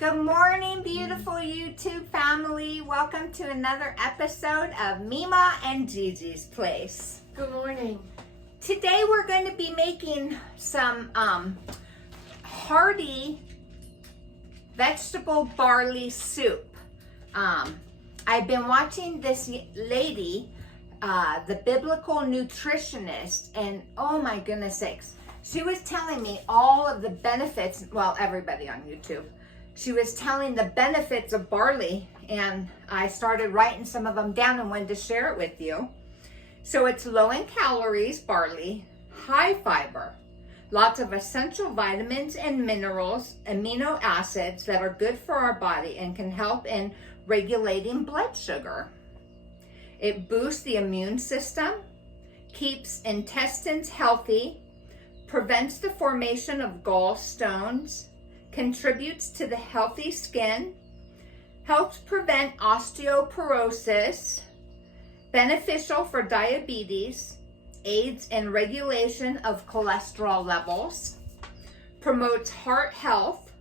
Good morning, beautiful YouTube family. Welcome to another episode of Meema and Gigi's Place. Good morning. Today we're going to be making some hearty vegetable barley soup. I've been watching this lady, the biblical nutritionist, and oh my goodness sakes, she was telling me all of the benefits, well, everybody on YouTube. She was telling the benefits of barley, and I started writing some of them down and wanted to share it with you. So it's low in calories, barley, high fiber, lots of essential vitamins and minerals, amino acids that are good for our body and can help in regulating blood sugar. It boosts the immune system, keeps intestines healthy, prevents the formation of gallstones, contributes to the healthy skin, helps prevent osteoporosis, beneficial for diabetes, aids in regulation of cholesterol levels, promotes heart health,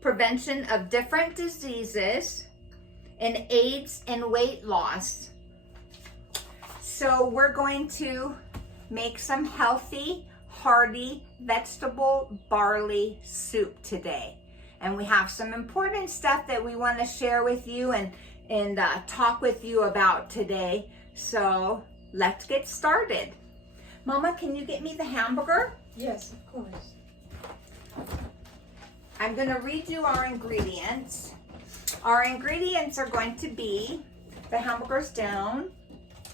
prevention of different diseases, and aids in weight loss. So we're going to make some healthy, hearty vegetable barley soup today. And we have some important stuff that we want to share with you and talk with you about today. So let's get started. Mama, can you get me the hamburger? Yes, of course. I'm going to read you our ingredients. Our ingredients are going to be, the hamburger's down.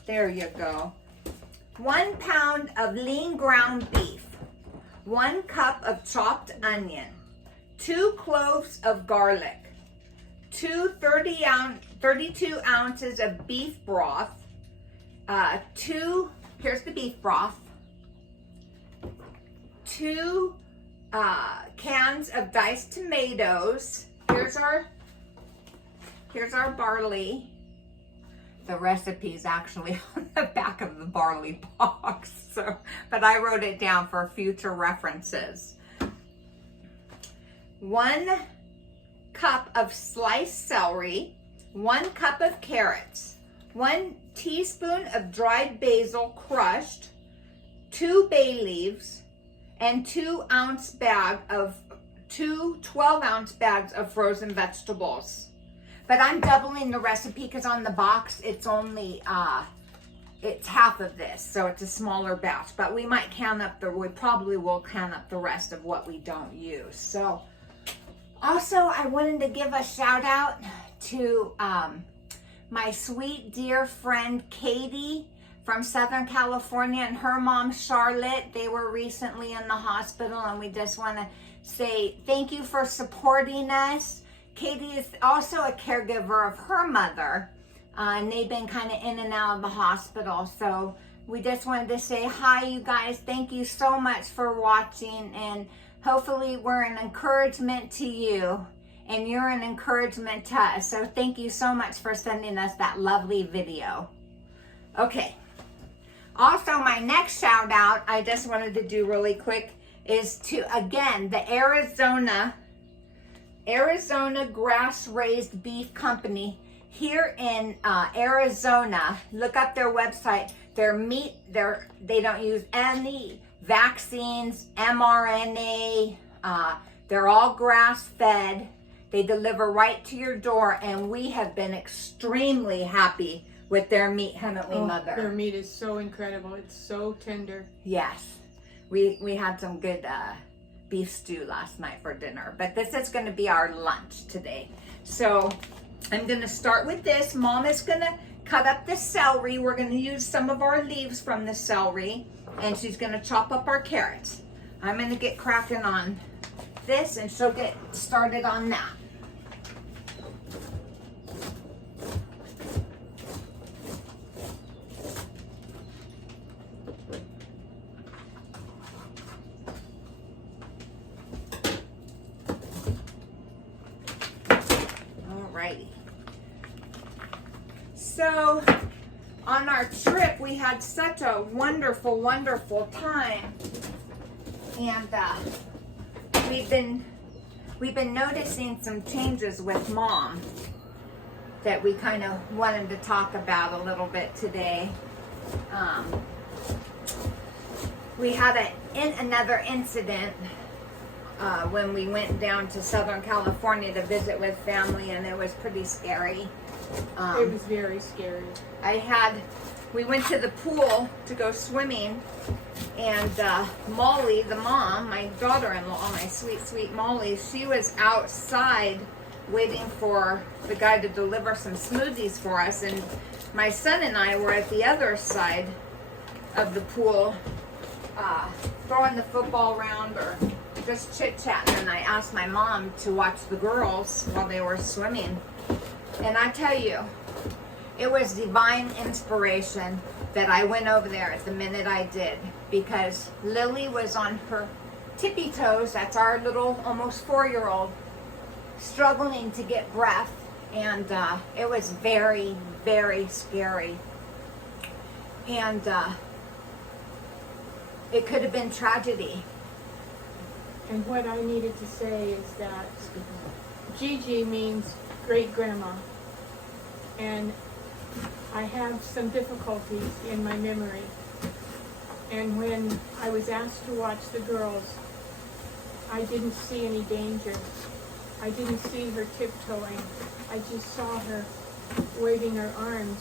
There you go. 1 pound of lean ground beef, 1 cup of chopped onion, 2 cloves of garlic, 32 ounces of beef broth, here's the beef broth, 2 cans of diced tomatoes. Here's our barley. The recipe is actually on the back of the barley box, but I wrote it down for future references. 1 cup of sliced celery, 1 cup of carrots, 1 teaspoon of dried basil crushed, 2 bay leaves, and 2 12-ounce bags of frozen vegetables. But I'm doubling the recipe because on the box it's only it's half of this, so it's a smaller batch. But we probably will can up the rest of what we don't use. So also I wanted to give a shout out to my sweet dear friend Katie from Southern California and her mom Charlotte. They were recently in the hospital, and we just want to say thank you for supporting us. Katie is also a caregiver of her mother, and they've been kind of in and out of the hospital. So we just wanted to say hi, you guys. Thank you so much for watching, and hopefully we're an encouragement to you, and you're an encouragement to us. So thank you so much for sending us that lovely video. Okay. Also, my next shout out I just wanted to do really quick is to, again, the Arizona grass-raised beef company here in Arizona. Look up their website. Their meat, they don't use any vaccines, mRNA. They're all grass-fed. They deliver right to your door, and we have been extremely happy with their meat, haven't we, Mother? Their meat is so incredible. It's so tender. Yes. We had some good beef stew last night for dinner, but this is going to be our lunch today. So I'm going to start with this. Mom is going to cut up the celery. We're going to use some of our leaves from the celery, and she's going to chop up our carrots. I'm going to get cracking on this, and she'll get started on that. So on our trip, we had such a wonderful, wonderful time. And we've been we've been noticing some changes with Mom that we kind of wanted to talk about a little bit today. We had another incident when we went down to Southern California to visit with family, and it was pretty scary. It was very scary. We went to the pool to go swimming, and Molly, the mom, my daughter-in-law, my sweet Molly, she was outside waiting for the guy to deliver some smoothies for us, and my son and I were at the other side of the pool throwing the football around or just chit-chatting, and I asked my mom to watch the girls while they were swimming. And I tell you, it was divine inspiration that I went over there at the minute I did, because Lily was on her tippy toes, that's our little almost 4-year-old, struggling to get breath, and it was very, very scary. And it could have been tragedy. And what I needed to say is that Gigi means great grandma, and I have some difficulties in my memory. And when I was asked to watch the girls, I didn't see any danger. I didn't see her tiptoeing. I just saw her waving her arms,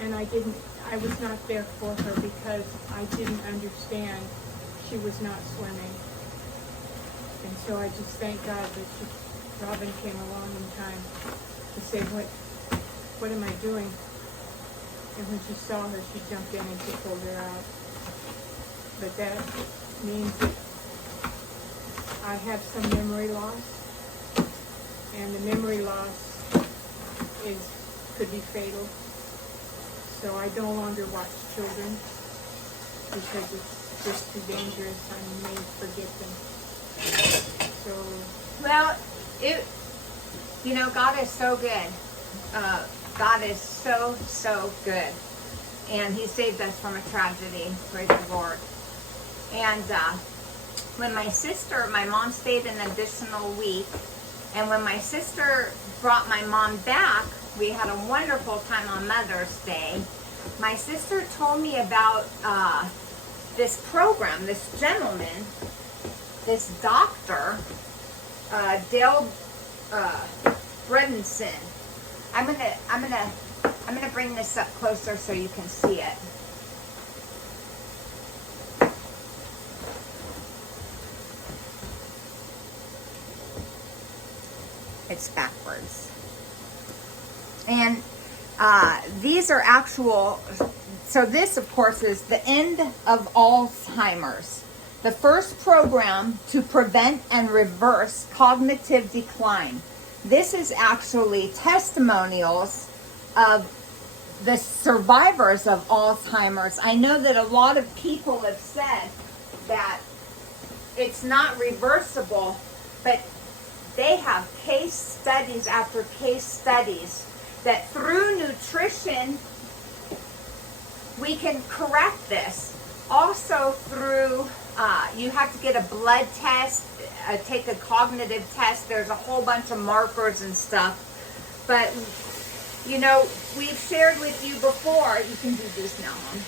and I was not there for her because I didn't understand she was not swimming. And so I just thank God that Robin came along in time to say, what am I doing? And when she saw her, she jumped in and she pulled her out. But that means that I have some memory loss, and the memory loss could be fatal. So I no longer watch children because it's just too dangerous. I may forget them. So, well, God is so good. God is so good. And he saved us from a tragedy, praise the Lord. And when my mom stayed an additional week, and when my sister brought my mom back, we had a wonderful time on Mother's Day. My sister told me about this program, this gentleman, this doctor, Dale Bredesen. I'm gonna bring this up closer so you can see it. It's backwards. And these are actual, so this of course is the end of Alzheimer's. The first program to prevent and reverse cognitive decline. This is actually testimonials of the survivors of Alzheimer's. I know that a lot of people have said that it's not reversible, but they have case studies after case studies that through nutrition we can correct this. Also through, you have to get a blood test, take a cognitive test. There's a whole bunch of markers and stuff. But, we've shared with you before, you can do this now, Mom.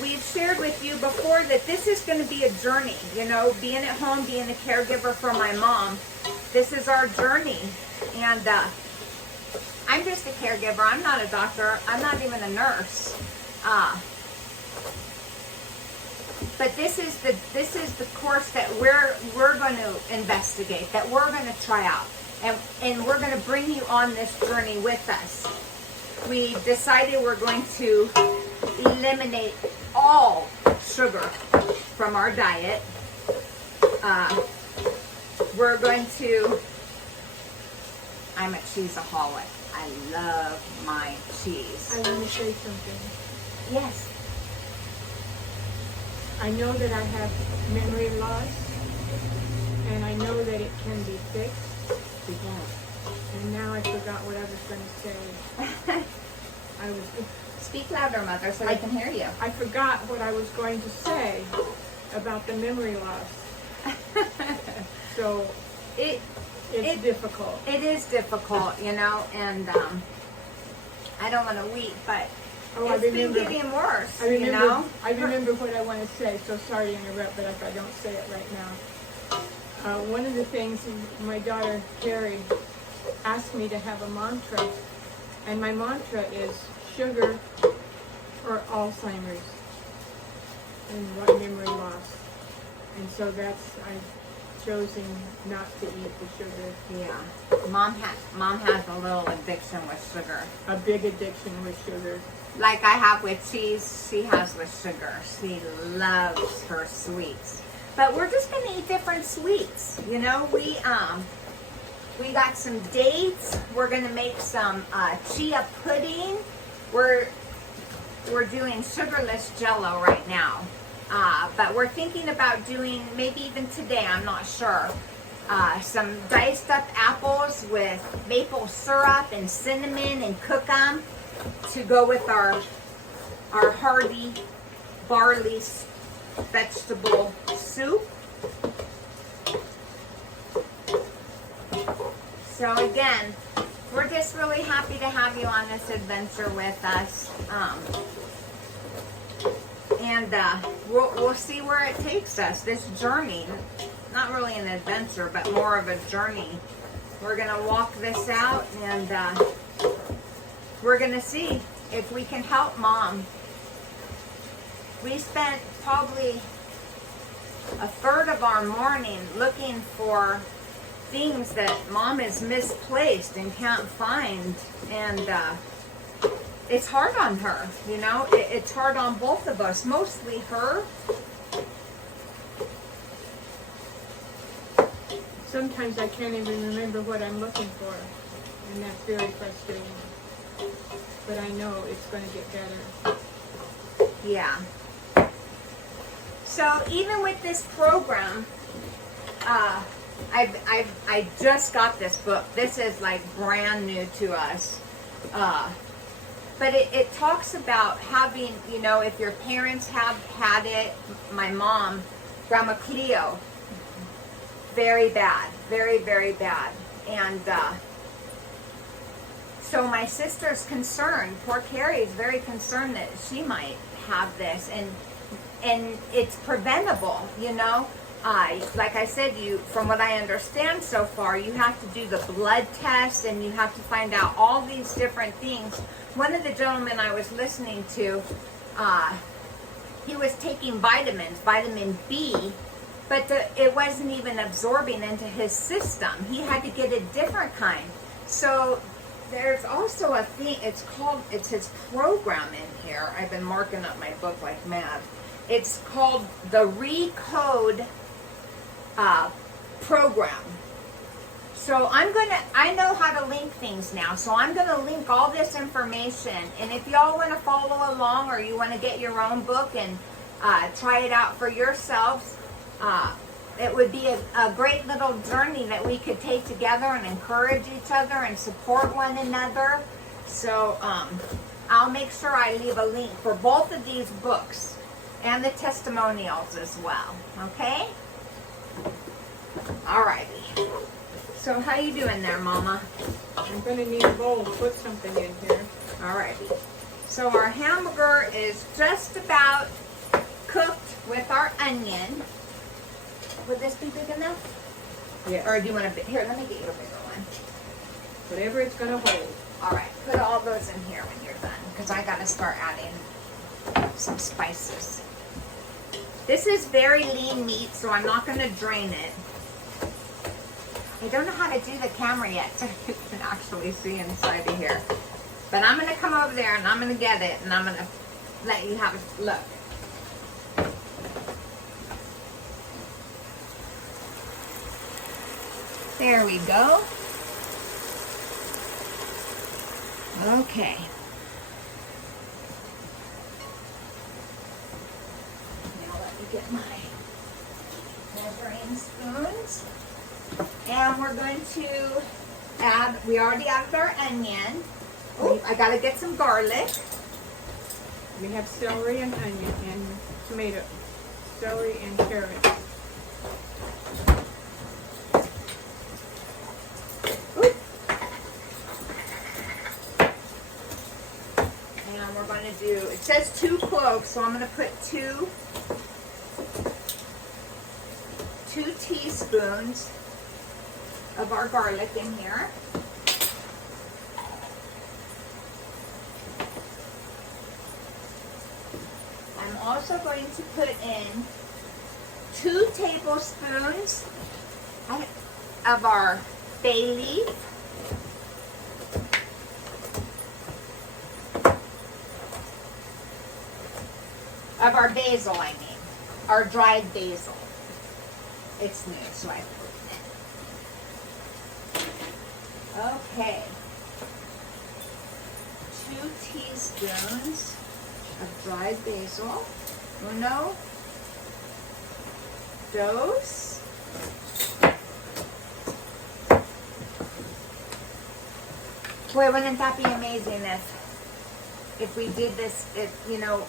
We've shared with you before that this is going to be a journey, being at home, being a caregiver for my mom. This is our journey. And I'm just a caregiver. I'm not a doctor. I'm not even a nurse. But this is the course that we're going to investigate, that we're going to try out, and we're going to bring you on this journey with us. We decided we're going to eliminate all sugar from our diet. We're going to. I'm a cheeseaholic. I love my cheese. I want to say something. Yes. I know that I have memory loss, and I know that it can be fixed. And now I forgot what I was going to say. Speak louder, Mother, so I can hear you. I forgot what I was going to say about the memory loss. So It's difficult. It is difficult, you know, and I don't want to weep, but it's been getting worse, you know? I remember what I want to say, so sorry to interrupt, but if I don't say it right now. One of the things my daughter Carrie asked me to have a mantra, and my mantra is sugar or Alzheimer's and what memory loss. And so I've chosen not to eat the sugar. Yeah. Mom has a little addiction with sugar. A big addiction with sugar. Like I have with cheese, she has with sugar. She loves her sweets. But we're just gonna eat different sweets. You know, we got some dates. We're gonna make some chia pudding. We're doing sugarless Jello right now. But we're thinking about doing, maybe even today, I'm not sure, some diced up apples with maple syrup and cinnamon, and cook them to go with our hearty barley vegetable soup. So again, we're just really happy to have you on this adventure with us. And we'll see where it takes us, this journey. Not really an adventure, but more of a journey. We're going to walk this out, and we're going to see if we can help Mom. We spent probably a third of our morning looking for things that Mom is misplaced and can't find, and it's hard on her, you know. It's hard on both of us, mostly her. Sometimes I can't even remember what I'm looking for, and that's very frustrating. But I know it's going to get better. Yeah. So even with this program, I just got this book. This is like brand new to us. But it talks about having, you know, if your parents have had it. My mom, Grandma Cleo, very bad, very, very bad. And so my sister's concerned, poor Carrie is very concerned that she might have this, and it's preventable, you know. Like I said, from what I understand so far, you have to do the blood test, and you have to find out all these different things. One of the gentlemen I was listening to, he was taking vitamins, vitamin B, but it wasn't even absorbing into his system. He had to get a different kind. So there's also a thing, it's his program in here. I've been marking up my book like mad. It's called the Recode program. So I know how to link things now. So I'm going to link all this information. And if y'all want to follow along, or you want to get your own book and try it out for yourselves, it would be a great little journey that we could take together and encourage each other and support one another. So I'll make sure I leave a link for both of these books and the testimonials as well. Okay? Alrighty. So how you doing there, Mama? I'm going to need a bowl to put something in here. Alrighty. So our hamburger is just about cooked with our onion. Would this be big enough? Yes. Or do you want a bit? Here, let me get you a bigger one. Whatever it's going to hold. Alright, put all those in here when you're done, because I got to start adding some spices. This is very lean meat, so I'm not going to drain it. I don't know how to do the camera yet, so you can actually see inside of here. But I'm going to come over there, and I'm going to get it, and I'm going to let you have a look. There we go. Okay. Now let me get my measuring spoons. And we're going to add, we already added our onion. Oh, I gotta get some garlic. We have celery and onion and tomato. Celery and carrots. do, it says 2 cloves, so I'm gonna put two teaspoons of our garlic in here. I'm also going to put in 2 tablespoons of our bay leaf. Of our basil, I mean. Our dried basil. It's new, so I put it in. Okay. 2 teaspoons of dried basil. Uno, dos. Boy, wouldn't that be amazing if we did this, you know,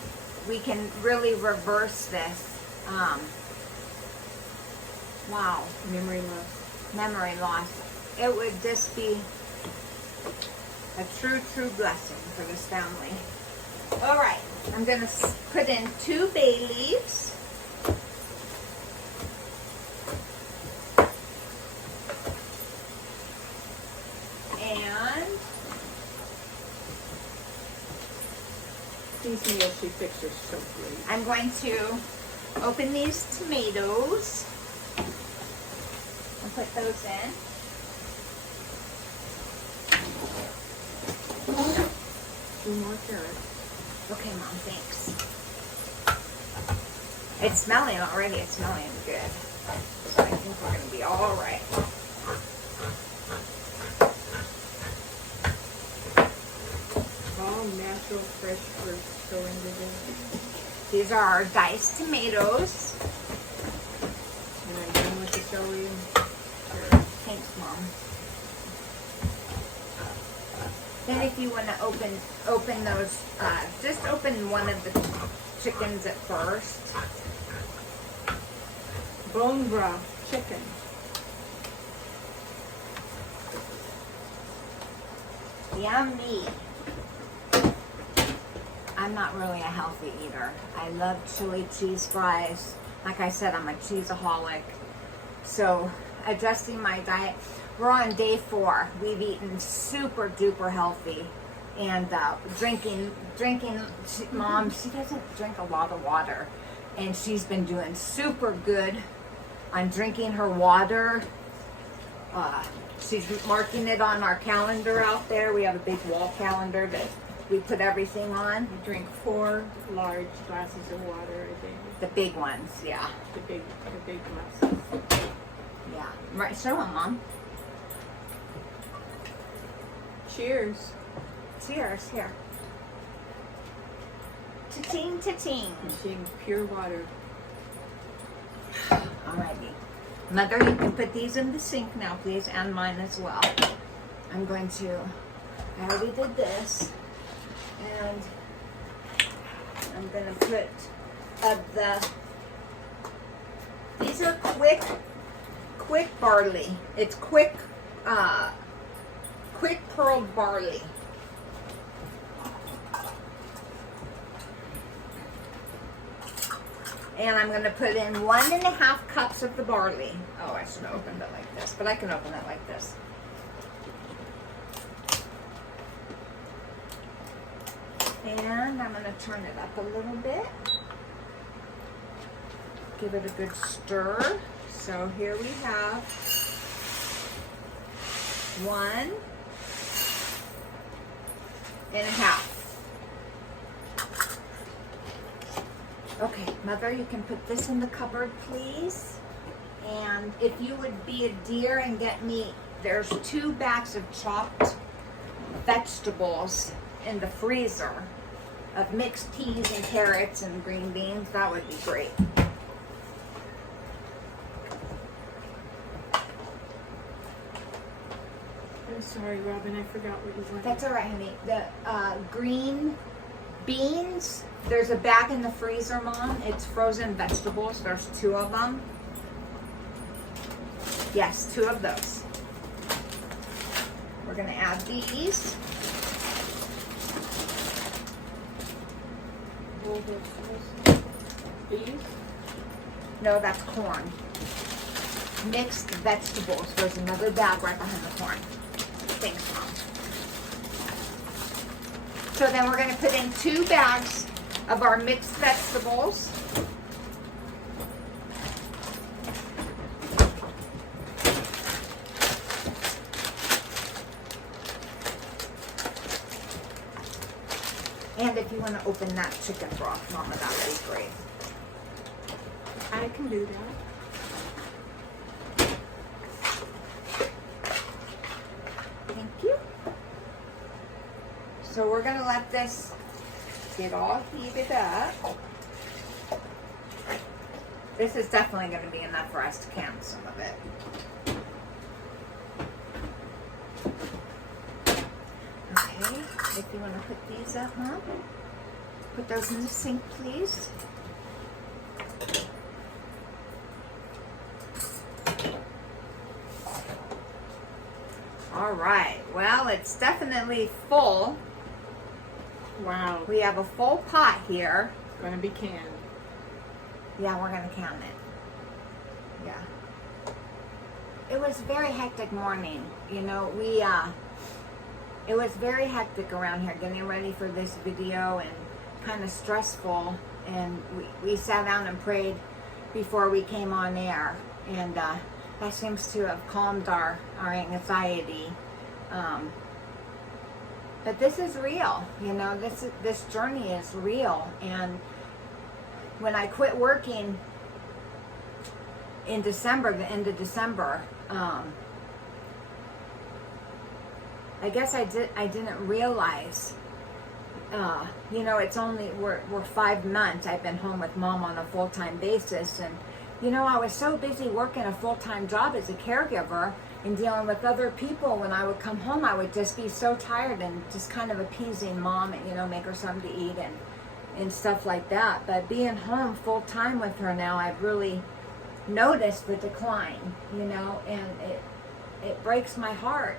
we can really reverse this. Wow. Memory loss. Memory loss. It would just be a true blessing for this family. All right, I'm gonna put in 2 bay leaves. And these meals she pictures so great. I'm going to open these tomatoes and put those in. Two more carrots. Okay, Mom, thanks. It's smelling already. It's smelling good. So I think we're going to be all right. All natural, fresh fruits going into this. These are our diced tomatoes. And I'm done with the celery and Sure. Thanks, Mom. Then if you want to open those, just open one of the chickens at first. bone broth chicken. Yummy. I'm not really a healthy eater. I love chili cheese fries. Like I said, I'm a cheeseaholic. So adjusting my diet. We're on day 4. We've eaten super duper healthy. And drinking, Mom, she doesn't drink a lot of water. And she's been doing super good on drinking her water. She's marking it on our calendar out there. We have a big wall calendar that we put everything on. You drink 4 large glasses of water a day. The big ones, yeah. The big glasses. Yeah. Right, show them, Mom. Cheers. Cheers, here. Ta-ting, ta-ting. Drinking pure water. Alrighty. Mother, you can put these in the sink now, please, and mine as well. I already did this. And I'm going to put these are quick barley. It's quick pearled barley. And I'm going to put in 1.5 cups of the barley. Oh, I should have opened it like this, but I can open it like this. And I'm going to turn it up a little bit. Give it a good stir. So here we have 1.5. Okay, Mother, you can put this in the cupboard, please. And if you would be a dear and get me, there's 2 bags of chopped vegetables in the freezer of mixed peas and carrots and green beans. That would be great. I'm sorry, Robin, I forgot what you wanted. That's all right, honey. The green beans, there's a bag in the freezer, Mom. It's frozen vegetables. There's 2 of them. Yes, 2 of those. We're going to add these. whole vegetables. These? No, that's corn. Mixed vegetables. There's another bag right behind the corn. Thanks, Mom. So then we're going to put in 2 bags of our mixed vegetables. And if you want to open that chicken broth, Mama, that would be great. I can do that. Thank you. So we're going to let this get all heated up. This is definitely going to be enough for us to can some of it. Okay, if you want to put these up, Mom. Put those in the sink, please. All right, well, it's definitely full. Wow. We have a full pot here. It's going to be canned. Yeah, we're gonna can it. Yeah. It was a very hectic morning. You know, it was very hectic around here getting ready for this video and kind of stressful. And we sat down and prayed before we came on air. And that seems to have calmed our anxiety. But this is real. You know, this journey is real. And when I quit working in December, the end of December, I guess I didn't realize, you know, it's only, we're 5 months I've been home with Mom on a full-time basis. And, you know, I was so busy working a full-time job as a caregiver and dealing with other people. When I would come home, I would just be so tired and just kind of appeasing Mom and, you know, make her something to eat and stuff like that. But being home full time with her now, I've really noticed the decline, you know, and it breaks my heart.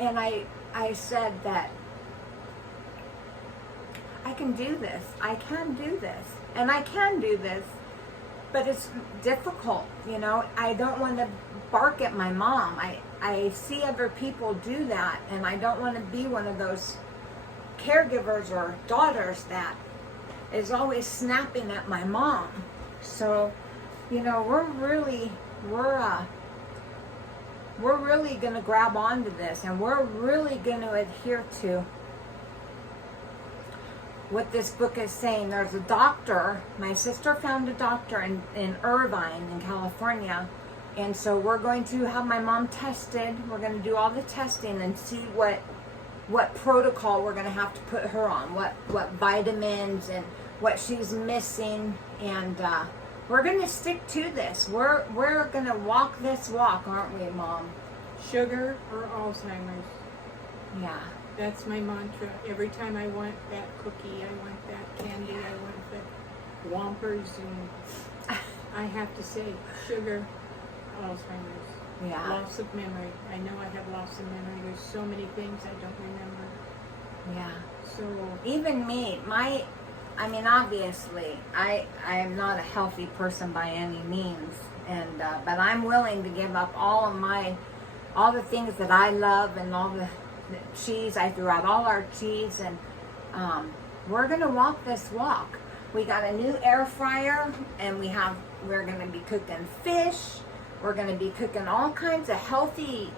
And I said that I can do this. I can do this. And I can do this. But it's difficult, you know. I don't want to bark at my mom. I see other people do that, and I don't want to be one of those caregivers or daughters that is always snapping at my mom. So, you know, we're really going to grab onto this, and we're really going to adhere to what this book is saying. There's a doctor, my sister found a doctor in Irvine in California, and so we're going to have my mom tested. We're going to do all the testing and see what protocol we're going to have to put her on, what vitamins and what she's missing, and we're going to stick to this. We're going to walk this walk, aren't we, Mom? Sugar or Alzheimer's. Yeah. That's my mantra. Every time I want that cookie, I want that candy, I want the Whompers, and I have to say, sugar, Alzheimer's. Yeah. Loss of memory. I know I have loss of memory. There's so many things I don't remember. Yeah. So even me, I mean, obviously, I am not a healthy person by any means, and but I'm willing to give up all the things that I love and all the cheese. I threw out all our cheese, and we're gonna walk this walk. We got a new air fryer, and we're gonna be cooking fish. We're gonna be cooking all kinds of healthy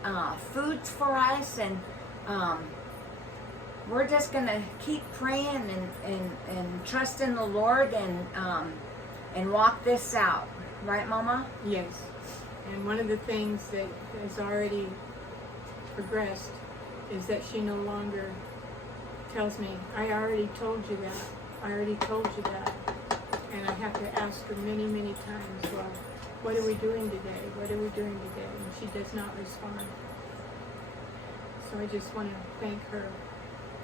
foods for us, and we're just gonna keep praying and trust in the Lord and walk this out, right, Mama? yes. And one of the things that has already progressed is that she no longer tells me, I already told you that. I already told you that. And I have to ask her many, many times, well, what are we doing today? What are we doing today? And she does not respond. So I just want to thank her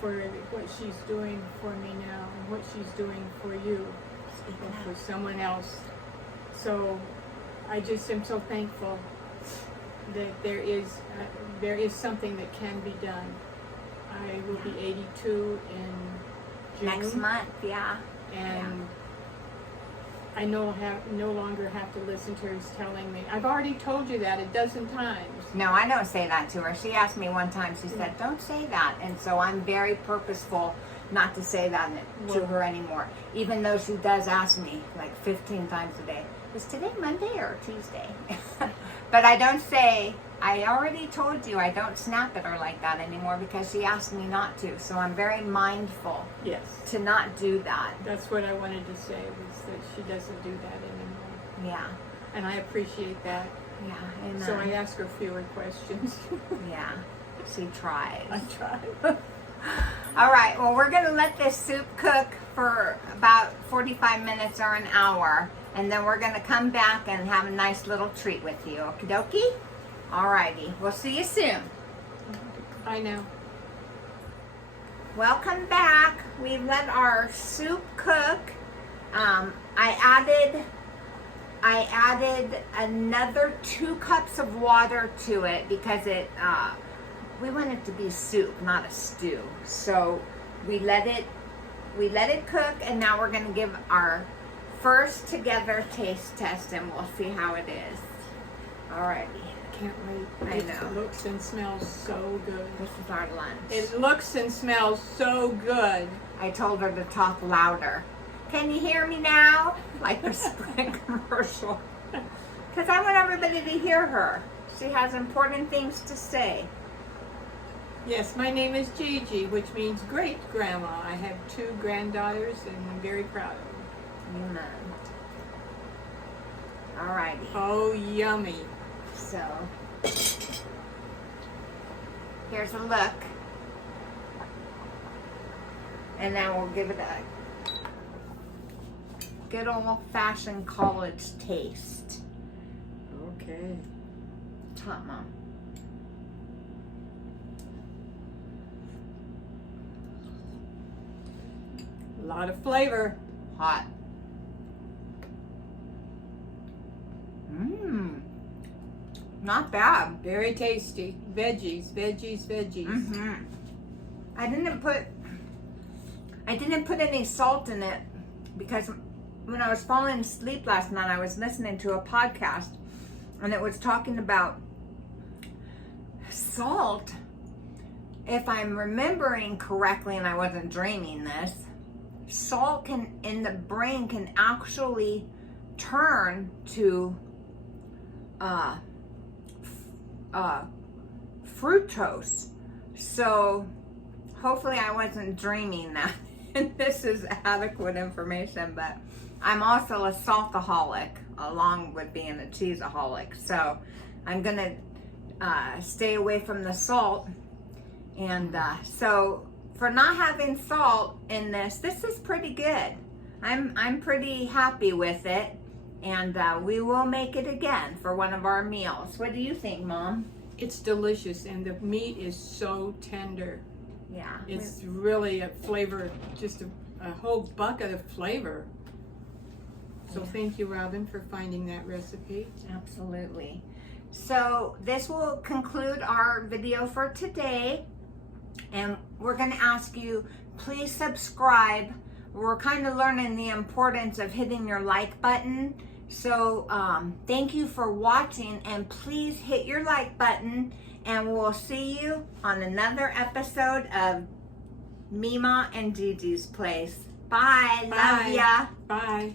for what she's doing for me now and what she's doing for you or for someone else. So I just am so thankful that there is something that can be done. I will be 82 in June. Next month, yeah. and I no longer have to listen to her telling me. I've already told you that a dozen times. No, I don't say that to her. She asked me one time, she said, don't say that. And so I'm very purposeful not to say that to her anymore. Even though she does ask me like 15 times a day, is today Monday or Tuesday? But I don't say, I already told you, I don't snap at her like that anymore because she asked me not to. So I'm very mindful to not do that. That's what I wanted to say, was that she doesn't do that anymore. Yeah. And I appreciate that. Yeah. Amen. So I ask her fewer questions. Yeah. She tries. I try. All right. Well, we're going to let this soup cook for about 45 minutes or an hour. And then we're going to come back and have a nice little treat with you. Okie dokie? All righty. We'll see you soon. I know. Welcome back. We've let our soup cook. I added another 2 cups of water to it because we want it to be soup, not a stew. So we let it cook, and now we're going to give our first together taste test, and we'll see how it is. Alrighty. Can't wait. I know. It looks and smells so good. This is our lunch. It looks and smells so good. I told her to talk louder. Can you hear me now? Like the Sprint commercial. Because I want everybody to hear her. She has important things to say. Yes, my name is Gigi, which means great grandma. I have 2 granddaughters, and I'm very proud of them. Amen. Alrighty. Oh, yummy. So, here's a look. And then we'll give it a good old-fashioned college taste. Okay. It's hot, Mom. A lot of flavor. Hot. Mmm. Not bad. Very tasty. Veggies, veggies, veggies. Mm-hmm. I didn't put any salt in it because when I was falling asleep last night, I was listening to a podcast and it was talking about salt. If I'm remembering correctly, and I wasn't dreaming this, salt in the brain can actually turn to fructose. So hopefully I wasn't dreaming that. And this is adequate information, but I'm also a saltaholic along with being a cheeseaholic. So I'm gonna stay away from the salt. And so for not having salt in this is pretty good. I'm pretty happy with it. And we will make it again for one of our meals. What do you think, Mom? It's delicious, and the meat is so tender. Yeah. It's really a flavor, just a whole bucket of flavor. So thank you, Robin, for finding that recipe. Absolutely. So this will conclude our video for today. And we're going to ask you, please subscribe. We're kind of learning the importance of hitting your like button. So thank you for watching, and please hit your like button, and we'll see you on another episode of Meema and Gigi's Place. Bye. Love ya. Bye.